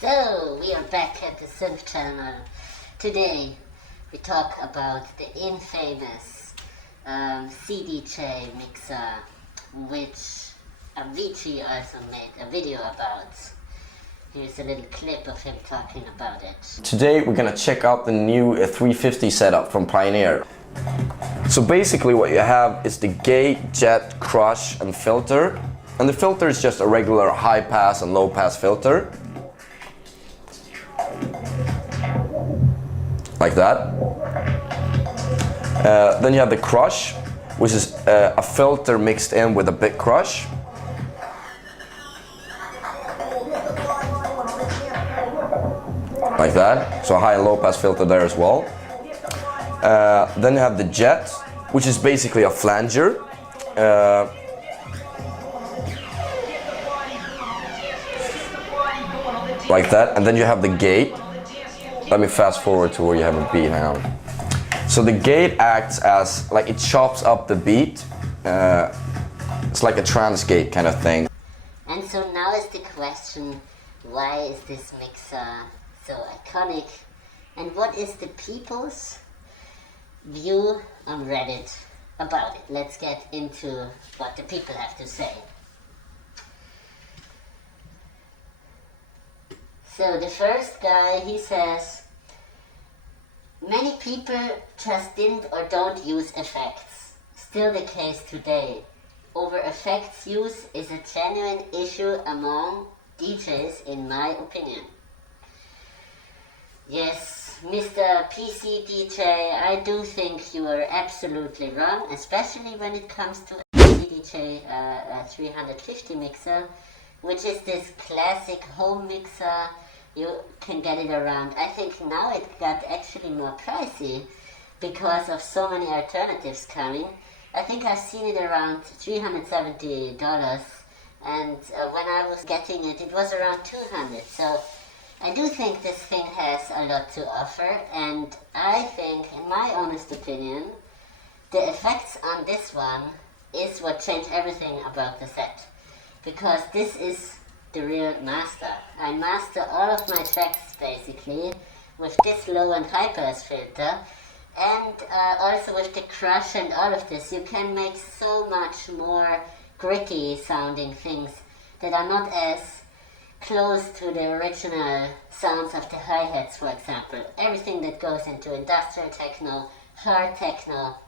So, we are back at the Synth channel. Today, we talk about the infamous CDJ mixer, which Avicii also made a video about. Here's a little clip of him talking about it. Today, we're gonna check out the new 350 setup from Pioneer. So basically what you have is the gate, jet, crush, and filter. And the filter is just a regular high pass and low pass filter. Like that. Then you have the crush, which is a filter mixed in with a bit crush. Like that, so a high and low pass filter there as well. Then you have the jet, which is basically a flanger. Like that, and then you have the gate. Let me fast forward to where you have a beat, hang on. So the gate acts as, like, it chops up the beat. It's like a trance gate kind of thing. And so now is the question, why is this mixer so iconic? And what is the people's view on Reddit about it? Let's get into what the people have to say. So the first guy, he says, many people just didn't or don't use effects. Still the case today. Over effects use is a genuine issue among DJs, in my opinion. Yes, Mr. PC DJ, I do think you are absolutely wrong, especially when it comes to CDJ 350 mixer, which is this classic home mixer. You can get it around. I think now it got actually more pricey because of so many alternatives coming. I think I've seen it around $370, and when I was getting it, it was around $200. So I do think this thing has a lot to offer, and I think, in my honest opinion, the effects on this one is what changed everything about the set. Because this is the real master. I master all of my tracks basically with this low and high pass filter, and also with the crush and all of this. You can make so much more gritty sounding things that are not as close to the original sounds of the hi-hats, for example. Everything that goes into industrial techno, hard techno,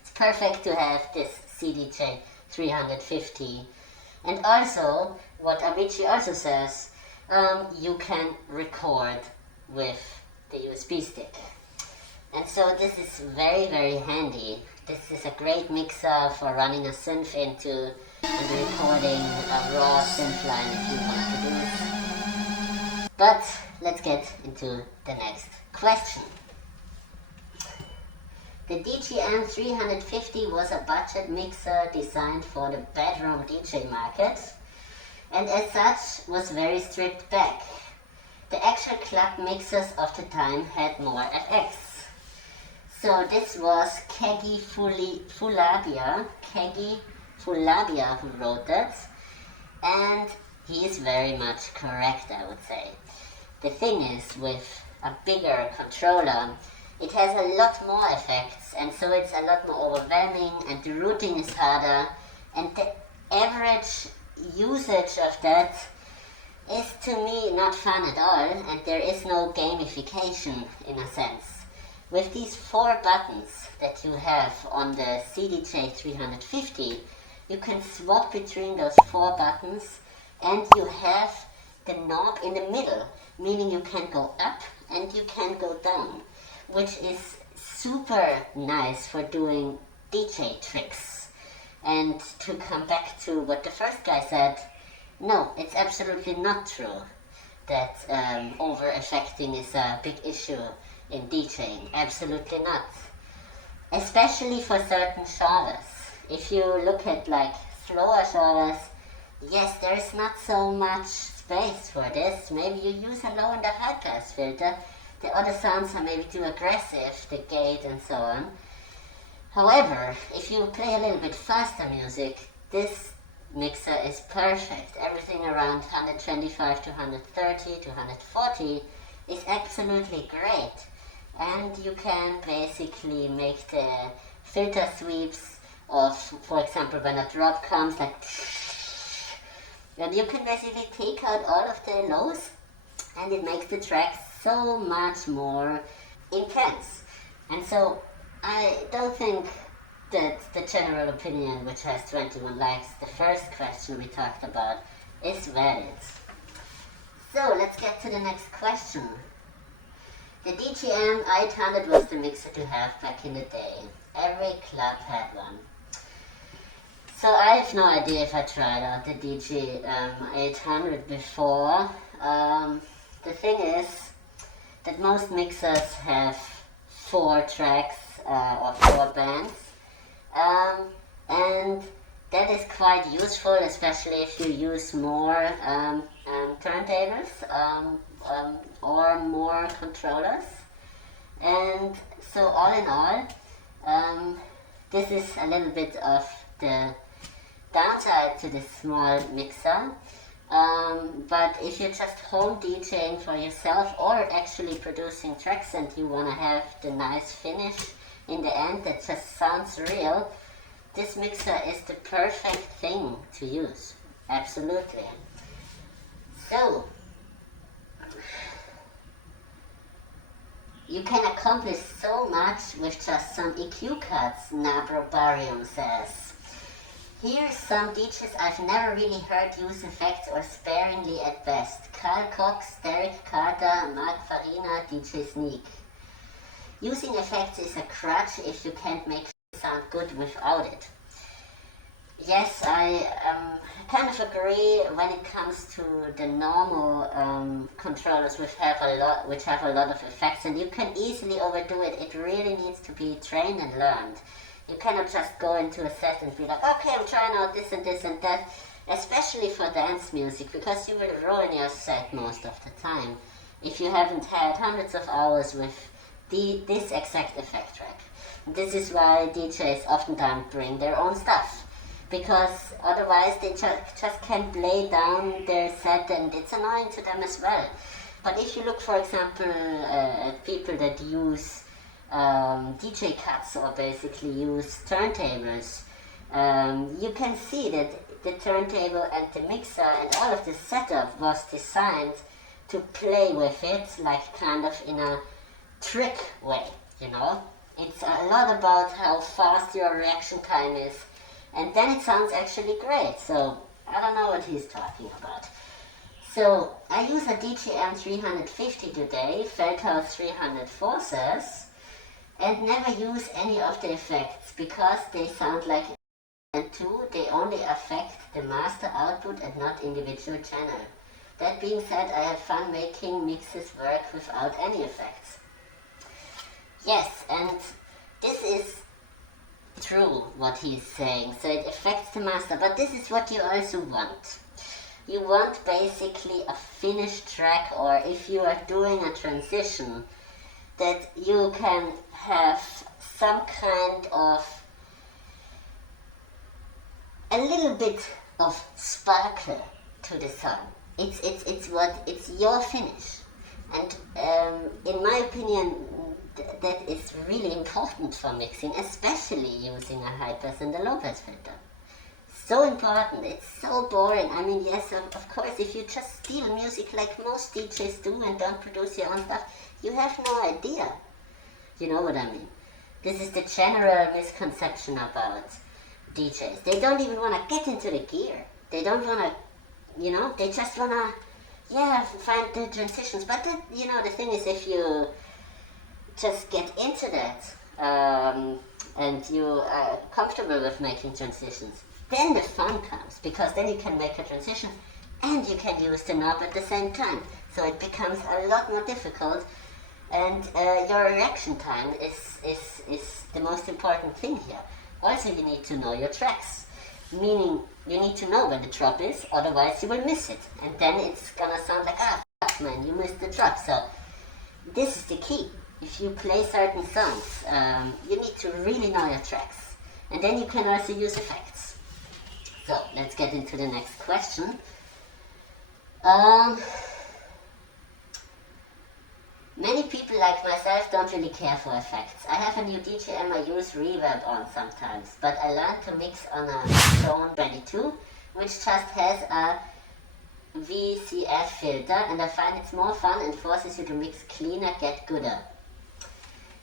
it's perfect to have this CDJ 350. And also, what Avicii also says, you can record with the USB stick. And so this is very, very handy. This is a great mixer for running a synth into and recording a raw synth line if you want to do it. But let's get into the next question. The DGM 350 was a budget mixer designed for the bedroom DJ market, and as such was very stripped back. The actual club mixers of the time had more FX. So this was Kegi Fulabia who wrote that, and he is very much correct, I would say. The thing is, with a bigger controller, it has a lot more effects, and so it's a lot more overwhelming, and the routing is harder, and the average usage of that is, to me, not fun at all, and there is no gamification in a sense. With these 4 buttons that you have on the CDJ 350, you can swap between those 4 buttons, and you have the knob in the middle, meaning you can go up and you can go down, which is super nice for doing DJ tricks. And to come back to what the first guy said, no, it's absolutely not true that over-effecting is a big issue in DJing. Absolutely not. Especially for certain genres. If you look at like slower genres, yes, there is not so much space for this. Maybe you use a low and a high pass filter. The other sounds are maybe too aggressive, the gate and so on. However, if you play a little bit faster music, this mixer is perfect. Everything around 125 to 130 to 140 is absolutely great. And you can basically make the filter sweeps of, for example, when a drop comes, like, and you can basically take out all of the lows, and it makes the track so much more intense. And so I don't think that the general opinion, which has 21 likes, the first question we talked about, is valid. So let's get to the next question. The DGM 800 was the mixer to have back in the day. Every club had one. So I have no idea if I tried out the DG 800 before. The thing is that most mixers have 4 tracks or 4 bands, and that is quite useful, especially if you use more turntables or more controllers. And so all in all, this is a little bit of the downside to this small mixer. But if you're just home DJing for yourself or actually producing tracks and you want to have the nice finish in the end that just sounds real, this mixer is the perfect thing to use. Absolutely. So, you can accomplish so much with just some EQ cuts, Nabrobarium says. Here's some DJs I've never really heard use effects or sparingly at best. Carl Cox, Derek Carter, Mark Farina, DJ Sneak. Using effects is a crutch if you can't make it sound good without it. Yes, I kind of agree when it comes to the normal controllers which have a lot of effects, and you can easily overdo it. It really needs to be trained and learned. You cannot just go into a set and be like, okay, I'm trying out this and this and that, especially for dance music, because you will ruin your set most of the time if you haven't had hundreds of hours with this exact effect track. This is why DJs oftentimes bring their own stuff, because otherwise they just can't lay down their set, and it's annoying to them as well. But if you look, for example, at people that use DJ cuts or basically use turntables, you can see that the turntable and the mixer and all of the setup was designed to play with it, like kind of in a trick way, you know? It's a lot about how fast your reaction time is, and then it sounds actually great. So I don't know what he's talking about. So I use a DGM 350 today, Feldhaus 300 forces, and never use any of the effects because they sound like, and 2, they only affect the master output and not individual channel. That being said, I have fun making mixes work without any effects. Yes, and this is true what he's saying, so it affects the master, but this is what you also want. You want basically a finished track, or if you are doing a transition, that you can have some kind of a little bit of sparkle to the song. It's your finish, and in my opinion, that is really important for mixing, especially using a high pass and a low pass filter. So important. It's so boring. I mean, yes, of course, if you just steal music like most DJs do and don't produce your own stuff, you have no idea. You know what I mean? This is the general misconception about DJs. They don't even want to get into the gear. They don't want to, you know, they just want to, find the transitions. But, the thing is, if you just get into that and you are comfortable with making transitions, then the fun comes, because then you can make a transition and you can use the knob at the same time. So it becomes a lot more difficult, and your reaction time is the most important thing here. Also, you need to know your tracks, meaning you need to know when the drop is, otherwise you will miss it. And then it's gonna sound like, fuck man, you missed the drop. So this is the key. If you play certain songs, you need to really know your tracks. And then you can also use effects. So let's get into the next question. Many people like myself don't really care for effects. I have a new DJM I use reverb on sometimes, but I learned to mix on a Zone 22, which just has a VCF filter, and I find it's more fun and forces you to mix cleaner, get gooder.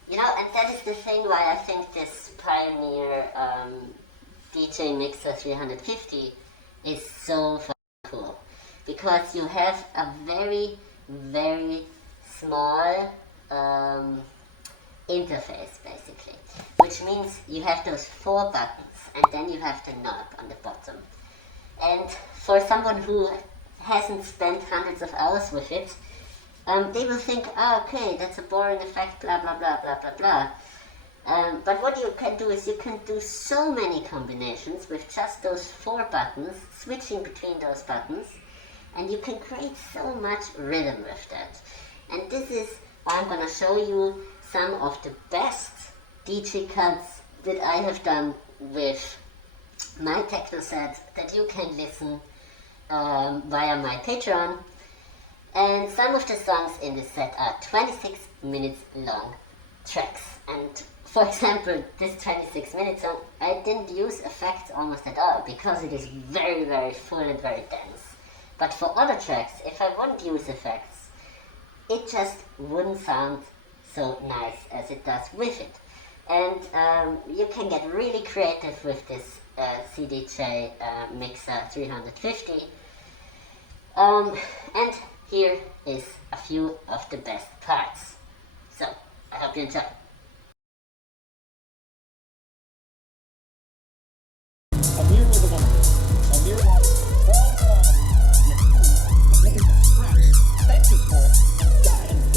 You know, and that is the thing why I think this Pioneer DJ Mixer 350 is so cool. Because you have a very, very small interface basically. Which means you have those 4 buttons and then you have the knob on the bottom. And for someone who hasn't spent hundreds of hours with it, they will think, oh, okay, that's a boring effect, blah blah blah blah blah blah. But what you can do is you can do so many combinations with just those 4 buttons, switching between those buttons, and you can create so much rhythm with that. And this is why I'm gonna show you some of the best DJ cuts that I have done with my techno set that you can listen via my Patreon. And some of the songs in this set are 26 minutes long tracks. And for example, this 26-minute song, I didn't use effects almost at all because it is very, very full and very dense. But for other tracks, if I wouldn't use effects, it just wouldn't sound so nice as it does with it. And you can get really creative with this CDJ Mixer 350. And here is a few of the best parts. So, I hope you enjoy. Amir was a woman. Amir walked 12 kilometers looking for scratch, thanked us for it, and died.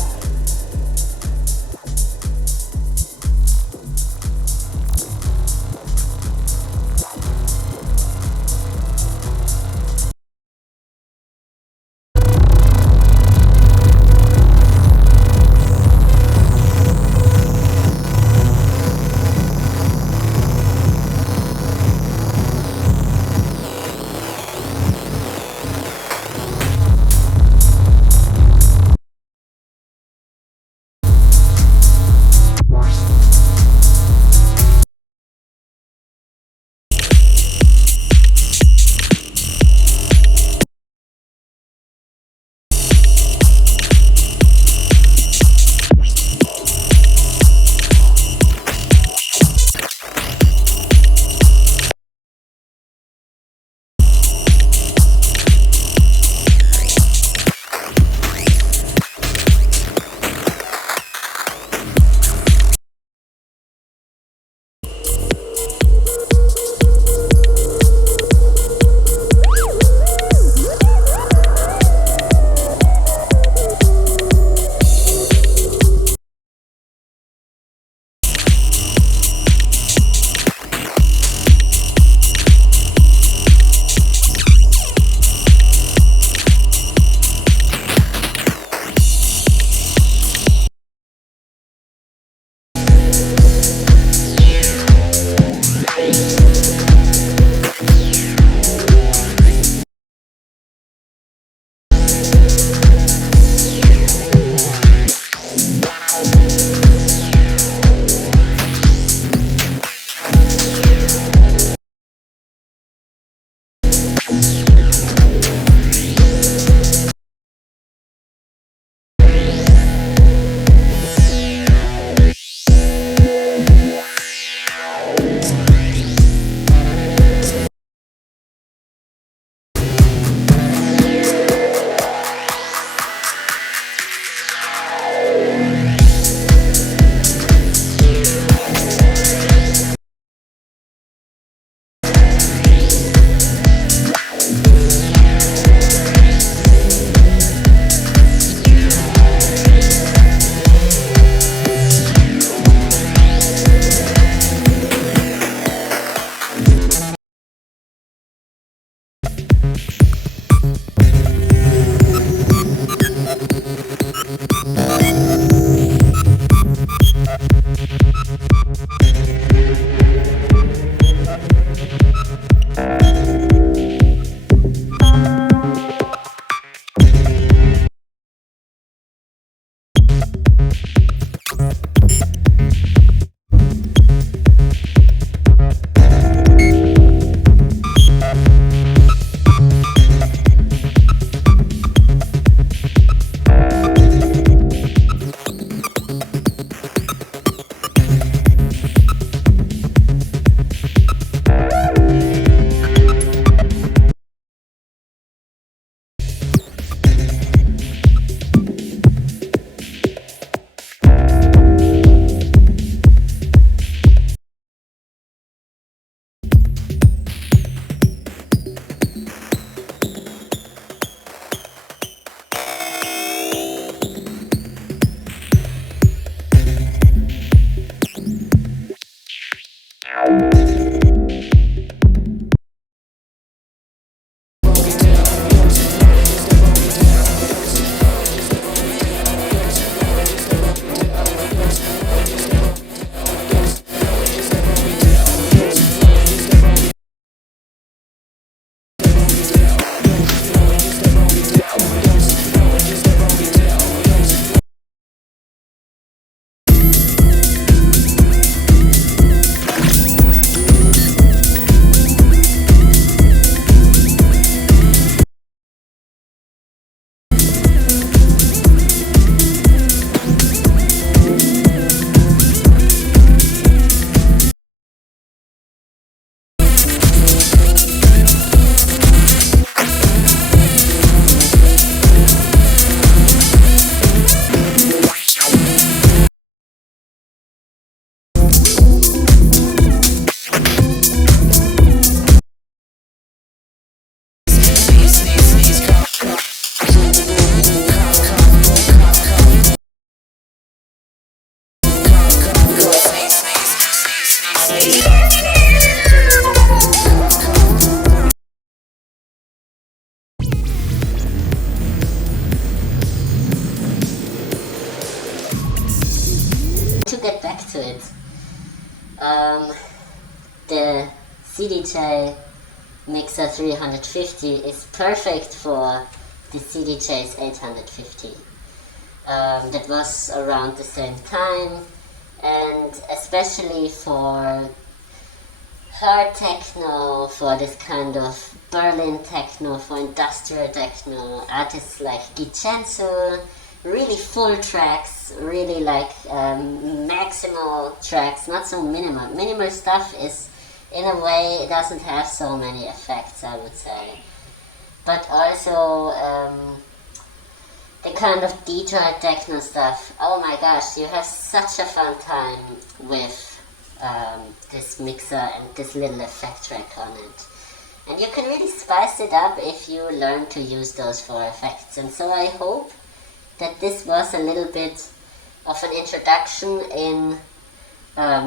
To get back to it, the CDJ Mixer 350 is perfect for the CDJ's 850. That was around the same time, and especially for hard techno, for this kind of Berlin techno, for industrial techno, artists like Gicenzo, really full tracks, really like maximal tracks, not so minimal. Minimal stuff is, in a way, it doesn't have so many effects, I would say. But also the kind of Detroit techno stuff, oh my gosh, you have such a fun time with this mixer and this little effect track on it. And you can really spice it up if you learn to use those 4 effects. And so I hope that this was a little bit of an introduction in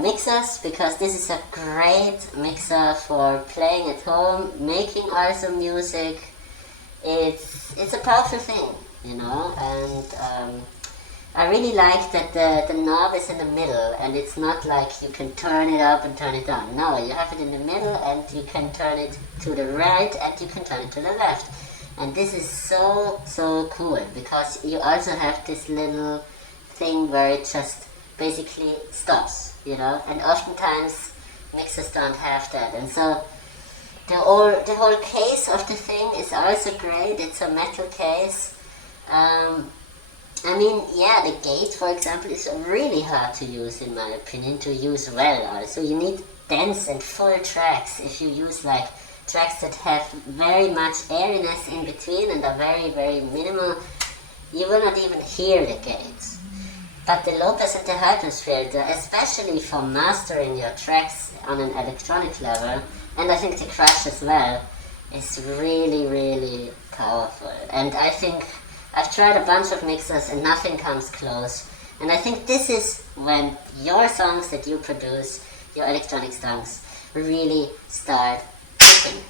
mixers, because this is a great mixer for playing at home, making also music. It's a powerful thing, you know, and I really like that the knob is in the middle, and it's not like you can turn it up and turn it down. No, you have it in the middle, and you can turn it to the right and you can turn it to the left. And this is so cool, because you also have this little thing where it just basically stops, you know, and oftentimes mixers don't have that. And so the whole case of the thing is also great. It's a metal case. I mean, yeah, the gate, for example, is really hard to use, in my opinion, to use well. Also, you need dense and full tracks. If you use like tracks that have very much airiness in between and are very minimal, you will not even hear the gates. But the low pass and the high pass filter, especially for mastering your tracks on an electronic level, and I think the crash as well, is really powerful. And I think I've tried a bunch of mixers and nothing comes close. And I think this is when your songs that you produce, your electronic songs, really start clicking,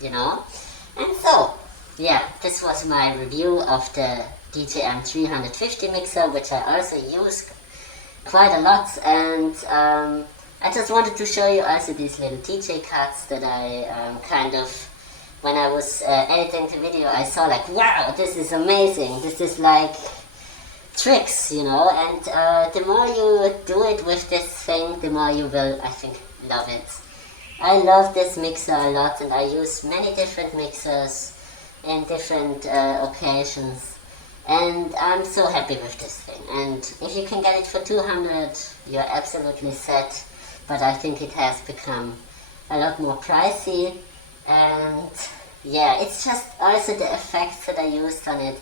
you know? And so, yeah, this was my review of the DJM 350 mixer, which I also use quite a lot. And I just wanted to show you also these little DJ cuts that I kind of, when I was editing the video, I saw like, wow, this is amazing. This is like tricks, you know, and the more you do it with this thing, the more you will, I think, love it. I love this mixer a lot, and I use many different mixers in different occasions, and I'm so happy with this thing. And if you can get it for 200, you're absolutely set, but I think it has become a lot more pricey. And yeah, it's just also the effects that I used on it.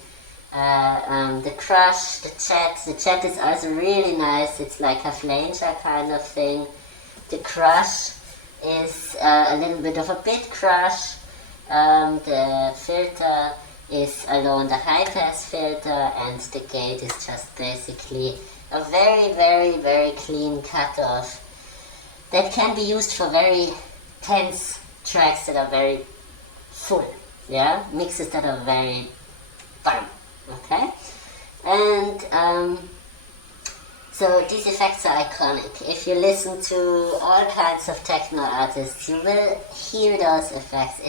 The crush, the chat is also really nice. It's like a flanger kind of thing. The crush is a little bit of a bit crush. The filter is alone the high pass filter, and the gate is just basically a very clean cutoff that can be used for very tense tracks that are very full, yeah, mixes that are very bam, okay, and so these effects are iconic. If you listen to all kinds of techno artists, you will hear those effects.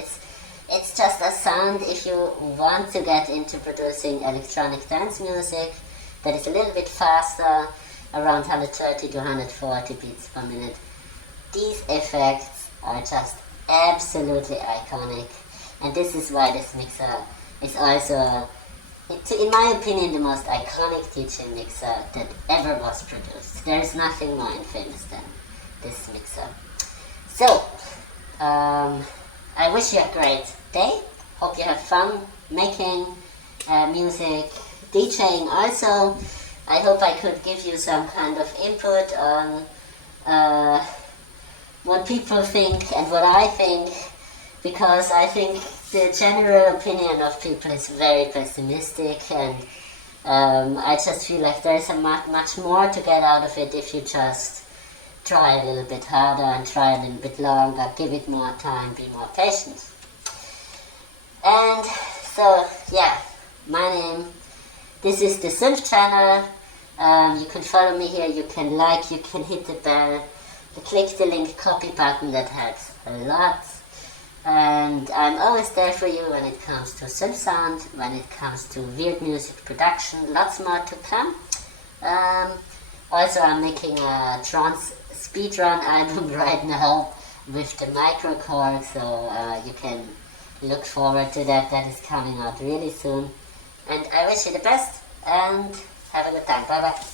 It's just a sound. If you want to get into producing electronic dance music that is a little bit faster, around 130 to 140 beats per minute, these effects are just absolutely iconic, and this is why this mixer is also, in my opinion, the most iconic DJ mixer that ever was produced. There is nothing more infamous than this mixer. So, I wish you a great day. Hope you have fun making music, DJing also. I hope I could give you some kind of input on what people think and what I think, because I think the general opinion of people is very pessimistic, and I just feel like there's a much more to get out of it if you just try a little bit harder and try a little bit longer, give it more time, be more patient. And so, yeah, my name, this is the Synth channel. You can follow me here, you can like, you can hit the bell, click the link copy button, that helps a lot. And I'm always there for you when it comes to synth sound, when it comes to weird music production, lots more to come. Also, I'm making a trance speedrun album right now with the microcore, so you can look forward to that. That is coming out really soon. And I wish you the best and have a good time. Bye bye.